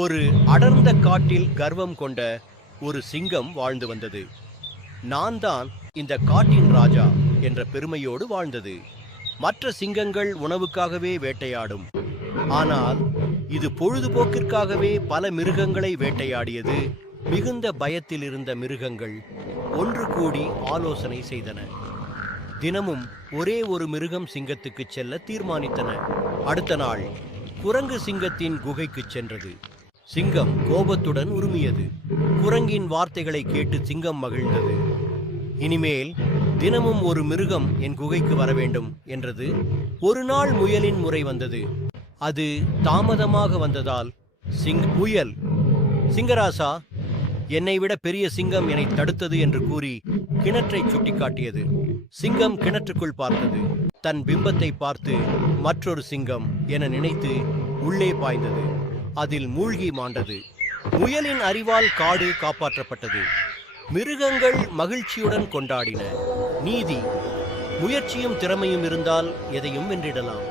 ஒரு அடர்ந்த காட்டில் கர்வம் கொண்ட ஒரு சிங்கம் வாழ்ந்து வந்தது. நான் தான் இந்த காட்டின் ராஜா என்ற பெருமையோடு வாழ்ந்தது. மற்ற சிங்கங்கள் உணவுக்காகவே வேட்டையாடும். ஆனால் இது பொழுதுபோக்கிற்காகவே பல மிருகங்களை வேட்டையாடியது. மிகுந்த பயத்தில் இருந்த மிருகங்கள் ஒன்று கூடி ஆலோசனை செய்தன. தினமும் ஒரே ஒரு மிருகம் சிங்கத்துக்கு செல்ல தீர்மானித்தன. அடுத்த நாள் குரங்கு சிங்கத்தின் குகைக்கு சென்றது. சிங்கம் கோபத்துடன் உறுமியது. குரங்கின் வார்த்தைகளை கேட்டு சிங்கம் மகிழ்ந்தது. இனிமேல் தினமும் ஒரு மிருகம் என் குகைக்கு வர வேண்டும் என்றது. ஒரு நாள் முயலின் முறை வந்தது. அது தாமதமாக வந்ததால் முயல், சிங்கராசா, என்னை விட பெரிய சிங்கம் என்னை தடுத்தது என்று கூறி கிணற்றை சுட்டிக்காட்டியது. சிங்கம் கிணற்றுக்குள் பார்த்தது. தன் பிம்பத்தை பார்த்து மற்றொரு சிங்கம் என நினைத்து உள்ளே பாய்ந்தது. அதில் மூழ்கி மாண்டது. முயலின் அறிவால் காடு காப்பாற்றப்பட்டது. மிருகங்கள் மகிழ்ச்சியுடன் கொண்டாடின. நீதி: முயற்சியும் திறமையும் இருந்தால் எதையும் வென்றிடலாம்.